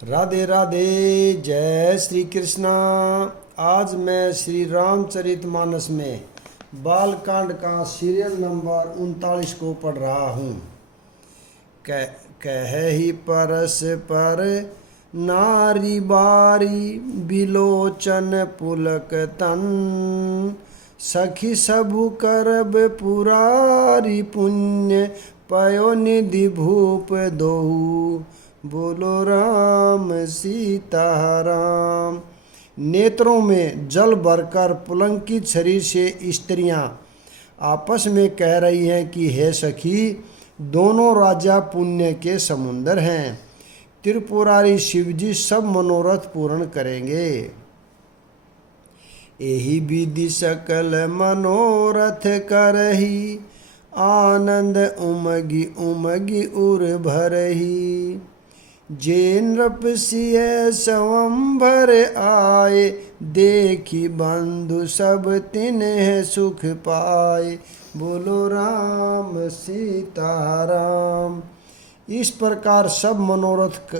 राधे राधे। जय श्री कृष्णा। आज मैं श्री रामचरितमानस में बालकांड का सीरियल नंबर 39 को पढ़ रहा हूँ। कह कहि परस पर नारी बारी बिलोचन पुलक तन। सखी सबु करब पुरारी पुण्य पयो निधि भूप दोहु। बोलो राम सीताराम। नेत्रों में जल भरकर पुलंकित शरीर से स्त्रियां आपस में कह रही हैं कि हे सखी, दोनों राजा पुण्य के समुंदर हैं। त्रिपुरारी शिवजी सब मनोरथ पूर्ण करेंगे। एहि विधि सकल मनोरथ करही। आनंद उमगी उमगी उर भरही। जे नृप सिय स्वयंवर आए। देखी बंधु सब तिन्ह सुख पाए। बोलो राम सीताराम। इस प्रकार सब मनोरथ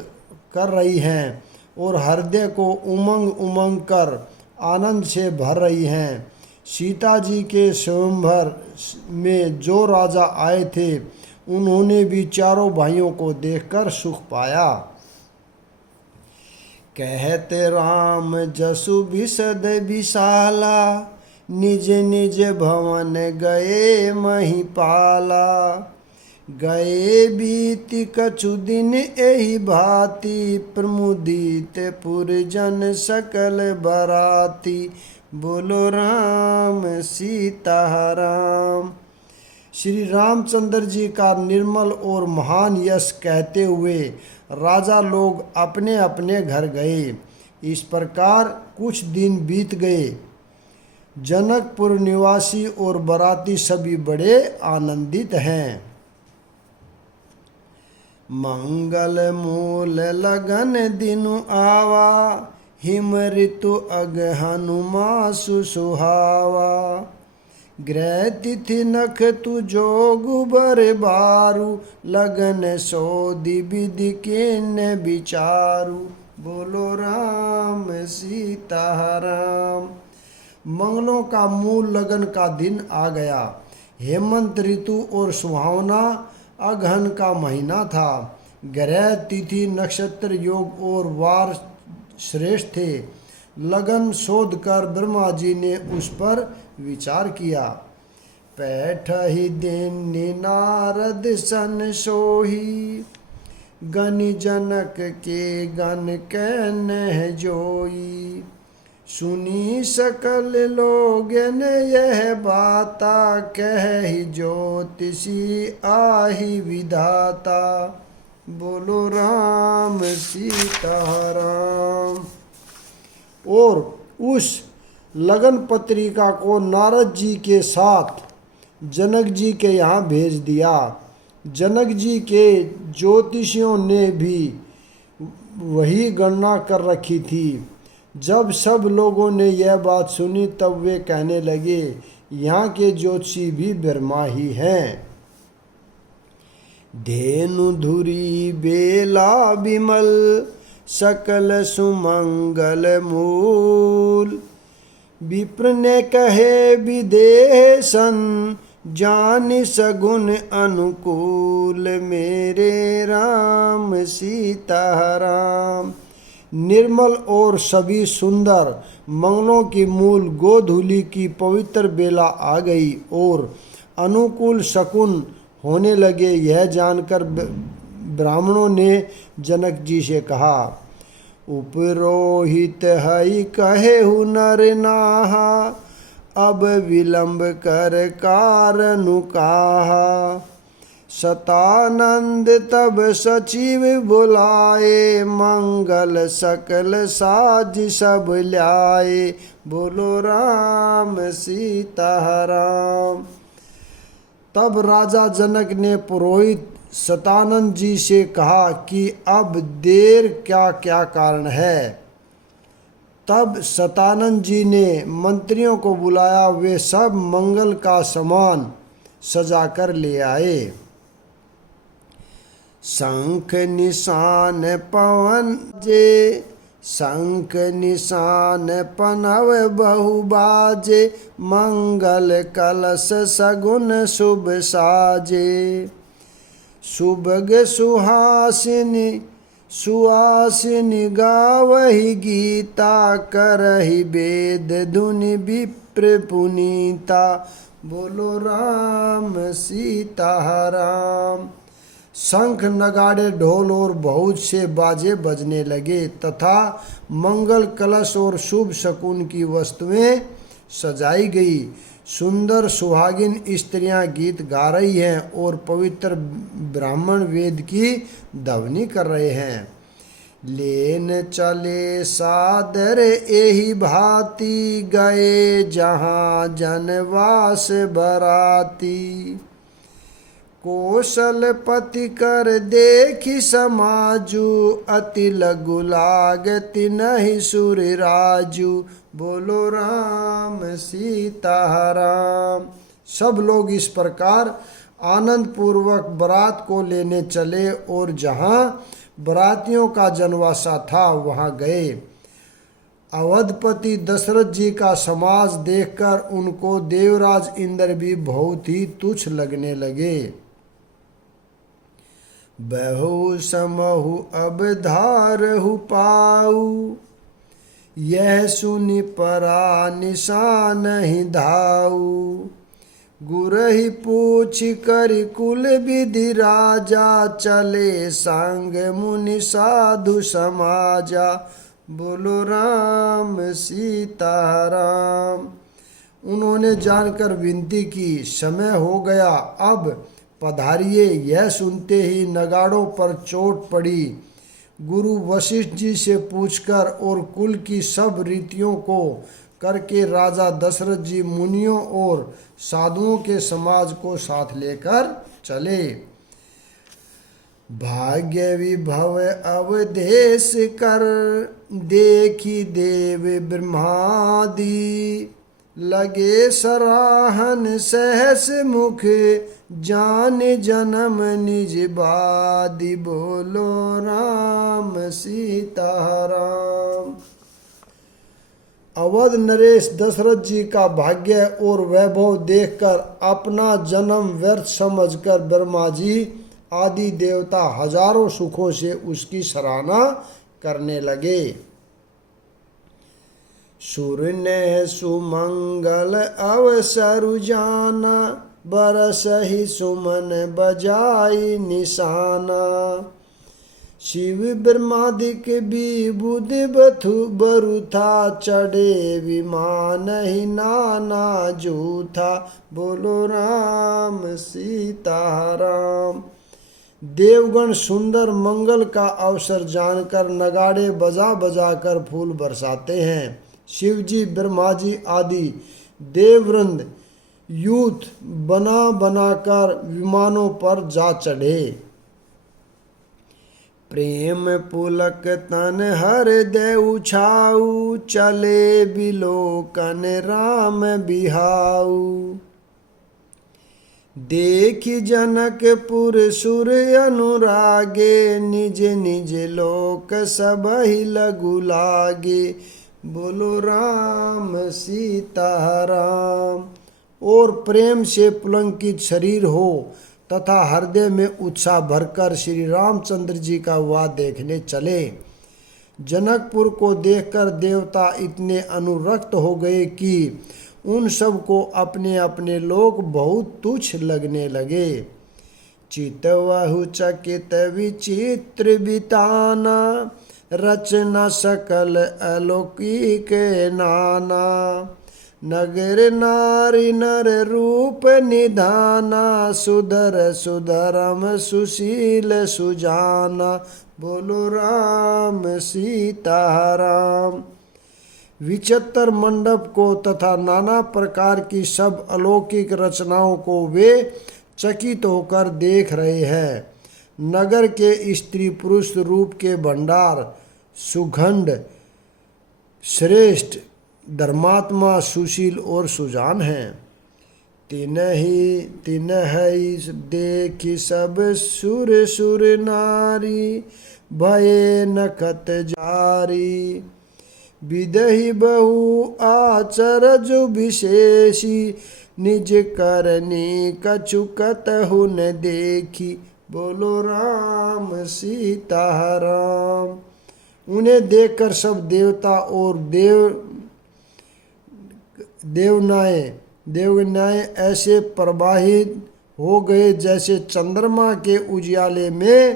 कर रही हैं और हृदय को उमंग उमंग कर आनंद से भर रही हैं। सीता जी के स्वयंवर में जो राजा आए थे, उन्होंने भी चारों भाइयों को देखकर सुख पाया। कहते राम जसु बिसद विशाला। निज निज भवन गए महिपाला। गए बीति कछु दिन एहि भांति। प्रमुदित पुरजन सकल बराती। बोलो राम सीताराम। श्री रामचंद्र जी का निर्मल और महान यश कहते हुए राजा लोग अपने अपने घर गए। इस प्रकार कुछ दिन बीत गए। जनकपुर निवासी और बराती सभी बड़े आनंदित हैं। मंगल मूल लगन दिनु आवा। हिम ऋतु अगहनु मासु सुहावा। ग्रह तिथि नख तु जोगु बर बारू। लगन सोधि विधि केन विचारु। बोलो राम सीताराम। मंगलों का मूल लगन का दिन आ गया। हेमंत ऋतु और सुहावना अगहन का महीना था। ग्रह तिथि नक्षत्र योग और वार श्रेष्ठ थे। लगन शोध कर ब्रह्मा जी ने उस पर विचार किया। पैठ ही दिन नारद सन सोही। गनि जनक के गण कैन जोई। सुनी सकल लोग ने यह बाता। कहि ज्योतिषी आहि विधाता। बोलो राम सीताराम। और उस लगन पत्रिका को नारद जी के साथ जनक जी के यहाँ भेज दिया। जनक जी के ज्योतिषियों ने भी वही गणना कर रखी थी। जब सब लोगों ने यह बात सुनी तब वे कहने लगे, यहाँ के ज्योतिषी भी ब्रह्मा ही हैं। धेनु धुरी बेला विमल। सकल सुमंगल मूल। विप्र ने कहे विदेशन। जानि सगुन अनुकूल। मेरे राम सीताराम। निर्मल और सभी सुंदर मंगलों की मूल गोधूली की पवित्र बेला आ गई और अनुकूल शकुन होने लगे। यह जानकर ब्राह्मणों ने जनक जी से कहा, उपरोहित हई कहेहु नर नाहा। अब विलंब कर कारनु काहा। सतानंद तब सचिव बुलाए। मंगल सकल साज सब ल्याए। बोलो राम सीताराम। तब राजा जनक ने पुरोहित सतानंद जी से कहा कि अब देर क्या क्या कारण है। तब सतानंद जी ने मंत्रियों को बुलाया। वे सब मंगल का सामान सजा कर ले आए। शंख निशान पवन जे, शंख निशान पनव बहु बाजे, मंगल कलश सगुन शुभ साजे। सुभग सुहासिनी सुहासिनी गावहि गीता, करहि वेद धुनि विप्र पुनीता। बोलो राम सीता राम। शंख नगाड़े ढोल और बहुत से बाजे बजने लगे तथा मंगल कलश और शुभ शकुन की वस्तुएं सजाई गई। सुंदर सुहागिन स्त्रियां गीत गा रही हैं और पवित्र ब्राह्मण वेद की ध्वनि कर रहे हैं। लेन चले सादर एहि भांति, गए जहाँ जनवास बराती। कौशलपति कर देखि समाजु, अति लघु लागति नहीं सुर राजू। बोलो राम सीता राम। सब लोग इस प्रकार आनंद पूर्वक बारात को लेने चले और जहाँ बरातियों का जनवासा था वहाँ गए। अवधपति दशरथ जी का समाज देखकर उनको देवराज इंद्र भी बहुत ही तुच्छ लगने लगे। बहु समहु अब धारहु पाऊ, यह सुनि परा निशान ही धाऊ। गुरहि पूछ कर कुल विधि राजा, चले संग मुनि साधु समाजा। बोलो राम सीता राम। उन्होंने जानकर विनती की, समय हो गया, अब पधारिए। यह सुनते ही नगाड़ों पर चोट पड़ी। गुरु वशिष्ठ जी से पूछकर और कुल की सब रीतियों को करके राजा दशरथ जी मुनियों और साधुओं के समाज को साथ लेकर चले। भाग्य विभव अवधेश कर, देखी देव ब्रह्मादि। लगे सराहन सहस मुख, जान जन्म निज बादि। बोलो राम सीता राम। अवध नरेश दशरथ जी का भाग्य और वैभव देखकर अपना जन्म व्यर्थ समझकर ब्रह्मा जी आदि देवता हजारों सुखों से उसकी सराहना करने लगे। सुर ने सुमंगल अवसरु जाना, बरसहि सुमन बजाई निशाना। शिव ब्रह्मादिक विबुध बथु बरुथा, चढ़े विमान ही नाना जूथा। बोलो राम सीता राम। देवगण सुंदर मंगल का अवसर जानकर नगाड़े बजा बजा कर फूल बरसाते हैं। शिवजी ब्रह्मा जी आदि देववृंद यूथ बना बनाकर विमानों पर जा चढ़े। प्रेम पुलक तन हृदय उछाऊ, चले बिलोकन राम बिहाऊ। देखि जनकपुर सुर अनुरागे, निज निज लोक सबहि लघु लागे। बोलो राम सीता राम। और प्रेम से पुलंकित शरीर हो तथा हृदय में उत्साह भरकर श्री रामचंद्र जी का विवाह देखने चले। जनकपुर को देखकर देवता इतने अनुरक्त हो गए कि उन सब को अपने अपने लोग बहुत तुच्छ लगने लगे। चितवहु चकित विचित्र बिताना, रचना सकल अलौकिक नाना। नगर नारी नर रूप निधाना, सुधर सुधरम सुशील सुजाना। बोलो राम सीता राम। विचित्र मंडप को तथा नाना प्रकार की सब अलौकिक रचनाओं को वे चकित होकर देख रहे हैं। नगर के स्त्री पुरुष रूप के भंडार, सुगंध, श्रेष्ठ, धर्मात्मा, सुशील और सुजान हैं। तिन्हहि देखि सब सुर सुर नारी, भये नखत जारी। बिदहि बहु आचरज विशेषी, निज करनी कछु कतहु न देखी। बोलो राम सीता राम। उन्हें देखकर सब देवता और देवगनाएं ऐसे प्रवाहित हो गए जैसे चंद्रमा के उजियाले में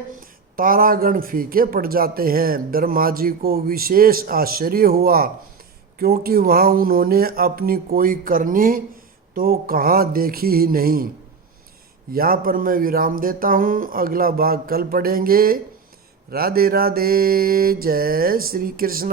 तारागण फीके पड़ जाते हैं। ब्रह्मा जी को विशेष आश्चर्य हुआ, क्योंकि वहाँ उन्होंने अपनी कोई करनी तो कहाँ देखी ही नहीं। यहाँ पर मैं विराम देता हूँ, अगला भाग कल पढ़ेंगे। राधे राधे, जय श्री कृष्ण।